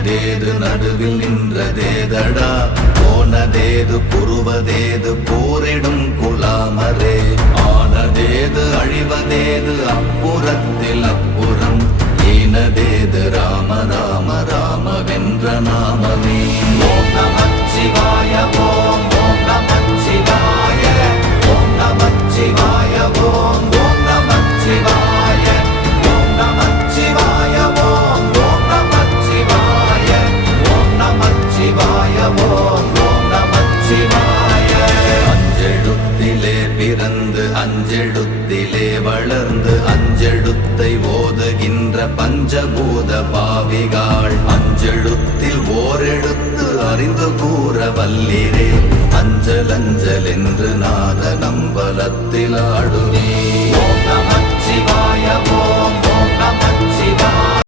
இனியதேது நடுவில் நின்றதேதடா போனதேது புருவதேது போரிடும் குலாமரே ஆனதேது அழிவதேது அப்புறத்தில் அப்புறம் ஈனதேது ராம ராம ராம வென்ற நாமமே ஓம் நமச்சிவாய ஓம் ஓம் நமச்சிவாய ஓம் நமச்சிவாய ஓம் ஓம் நமச்சிவாய ஓம் நமச்சிவாய ஓம் ஓம் நமச்சிவாய ஓம் நமச்சிவாய ஓம் ஓம் நமச்சிவாய அஞ்செழுத்திலே பிறந்து அஞ்செழுத்திலே வளர்ந்து அஞ்செழுத்தை ஓதுகின்ற பஞ்சபூத பாவிகாள் அஞ்செழுத்தில் ஓரெழுத்து அறிந்து கூற வல்லிரே அஞ்சல் அஞ்சல் என்று நாத நம்பலத்தில் ஆடுவே ஓம் நமச்சிவாய ஓம்